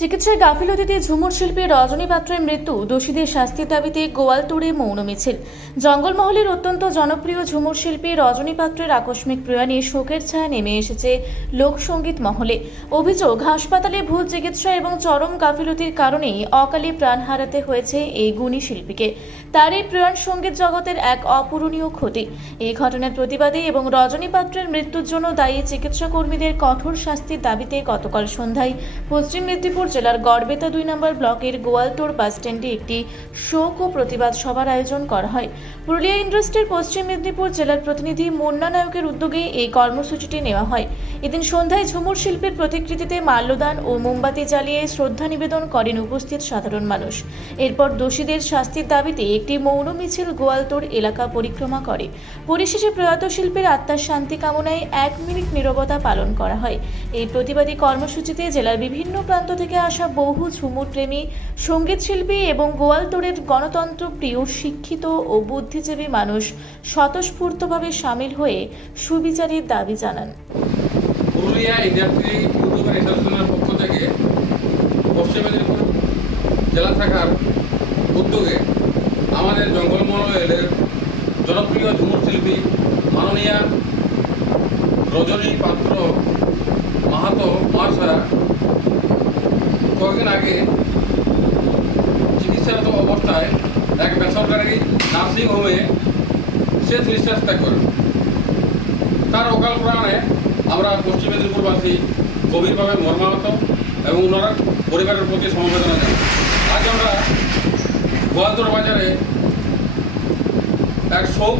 চিকিৎসায় গাফিলতিতে ঝুমুর শিল্পী রজনী পাত্রের মৃত্যু, দোষীদের শাস্তির দাবিতে গোয়ালতোড়ে মৌন মিছিল। জঙ্গলমহলের অত্যন্ত জনপ্রিয় ঝুমুর শিল্পী রজনী পাত্রের আকস্মিক প্রয়াণে শোকের ছায়া নেমে এসেছে লোকসঙ্গীত মহলে। অভিযোগ, হাসপাতালে ভুল চিকিৎসা এবং চরম গাফিলতির কারণেই অকালে প্রাণ হারাতে হয়েছে এই গুণী শিল্পীকে। তার এই প্রয়াণ সঙ্গীত জগতের এক অপূরণীয় ক্ষতি। এই ঘটনার প্রতিবাদে এবং রজনী পাত্রের মৃত্যুর জন্য দায়ী চিকিৎসা কর্মীদের কঠোর শাস্তির দাবিতে গতকাল সন্ধ্যায় পশ্চিম মেদিনীপুর জেলার গড়বেতা 2 নম্বর ব্লকের গোয়ালতোড় বাসস্ট্যান্ডে একটি শোক ও প্রতিবাদ সভার আয়োজন করা হয়। পুরুলিয়া ইন্ডাস্ট্রির পশ্চিম মেদিনীপুর জেলার প্রতিনিধি মুন্না নায়কের উদ্যোগে এই কর্মসূচিটি নেওয়া হয়। এদিন সন্ধ্যায় ঝুমুর শিল্পীর প্রতিকৃতিতে মাল্যদান ও মোমবাতি জ্বালিয়ে শ্রদ্ধা নিবেদন করেন উপস্থিত সাধারণ মানুষ। এরপর দোষীদের শাস্তির দাবিতে একটি মৌন মিছিল গোয়ালতোড় এলাকা পরিক্রমা করে। পরিশেষে প্রয়াত শিল্পীর আত্মার শান্তি কামনায় 1 মিনিট নীরবতা পালন করা হয়। এই প্রতিবাদী কর্মসূচিতে জেলার বিভিন্ন প্রান্ত থেকে আসা বহু ঝুমুর প্রেমী, সঙ্গীত শিল্পী এবং গোয়ালতোড়ের গণতন্ত্র প্রিয়, শিক্ষিত ও বুদ্ধিজীবী মানুষ স্বতঃস্ফূর্তভাবে সামিল হয়ে সুবিচারের দাবি জানান। পুরুলিয়া ইন্ডাস্ট্রি উদ্যোগের অ্যাসোসিয়েশনের পক্ষ থেকে পশ্চিম মেদিনীপুর জেলা শাখার উদ্যোগে আমাদের জঙ্গলমহলের জনপ্রিয় ঝুমুর শিল্পী মাননীয়া রজনী পাত্র মাহাতো মহাশয়া কয়েকদিন আগে চিকিৎসারত অবস্থায় এক বেসরকারি নার্সিংহোমে শেষ নিঃশ্বাস ত্যাগ করেন। তার অকাল প্রাণে আমরা পশ্চিম মেদিনীপুরবাসী গভীরভাবে মর্মাহত এবং ওনার পরিবারের প্রতি সমবেদনা জানাই। আজ আমরা গোয়ালতোড় বাজারে এক শোক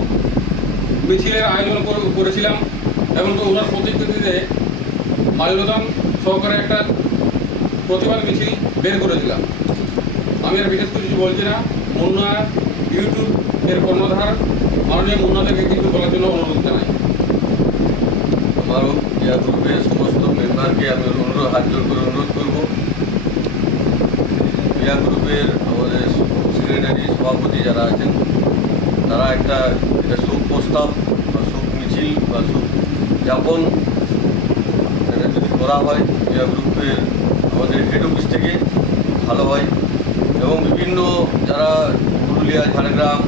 মিছিলের আয়োজন করেছিলাম এবং ওনার প্রতিকৃতিতে মাল্যদান সহকারে একটা প্রতিবাদ মিছিল বের করেছিলাম। আমি আর বিশেষ কিছু বলছি না। মুন্না ইউটিউব এর কর্ণধার মাননীয় মুন্নাদেরকে কিছু বলার জন্য অনুরোধ জানাই। আমারও ইয়া গ্রুপের সমস্ত মেম্বারকে আমি হাত জোর করে অনুরোধ করব, ইয়া গ্রুপের আমাদের সেক্রেটারি সভাপতি যারা আছেন তারা এটা শোক প্রস্তাব বা শোক মিছিল বা শোক যাপন এটা যদি করা হয় ইয়া গ্রুপের আমাদের হেড অফিস থেকে ভালো হয় এবং বিভিন্ন যারা পুরুলিয়া, ঝাড়গ্রাম,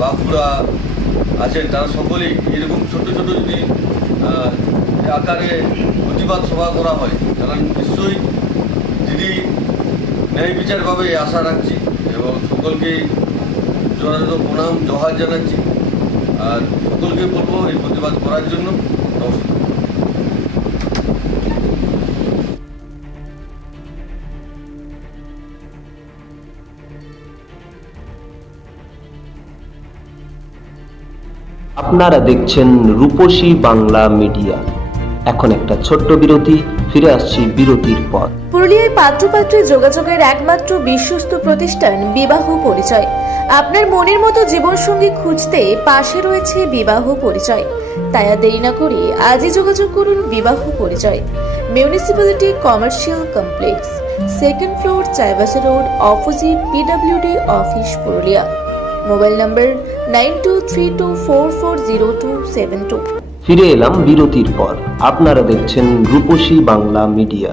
বাঁকুড়া আছেন তারা সকলেই এরকম ছোটো ছোটো যদি আকারে প্রতিবাদ সভা করা হয় তারা নিশ্চয়ই দিদি ন্যায় বিচার পাবে এই আশা রাখছি এবং সকলকে যথাযথ প্রণাম জোহার জানাচ্ছি আর সকলকে বলবো এই প্রতিবাদ করার জন্য। নমস্কার। আপনারা দেখছেন রূপসী বাংলা মিডিয়া। এখন একটা ছোট্ট বিরতি, ফিরে আসছি বিরতির পর। পুরুলিয়ায় পাত্রপাত্রী যোগাযোগের একমাত্র বিশ্বস্ত প্রতিষ্ঠান বিবাহ পরিচয়। আপনার মনের মতো জীবনসঙ্গী খুঁজতে পাশে রয়েছে বিবাহ পরিচয়। তাই আর দেরি না করে আজই যোগাযোগ করুন বিবাহ পরিচয়। Municipality commercial complex, 2nd floor, Chaibasa road, opposite PWD office, Purulia. Mobile নম্বর 9232440272। ফিরে এলাম বিরতির পর। আপনারা দেখছেন রূপসী বাংলা মিডিয়া।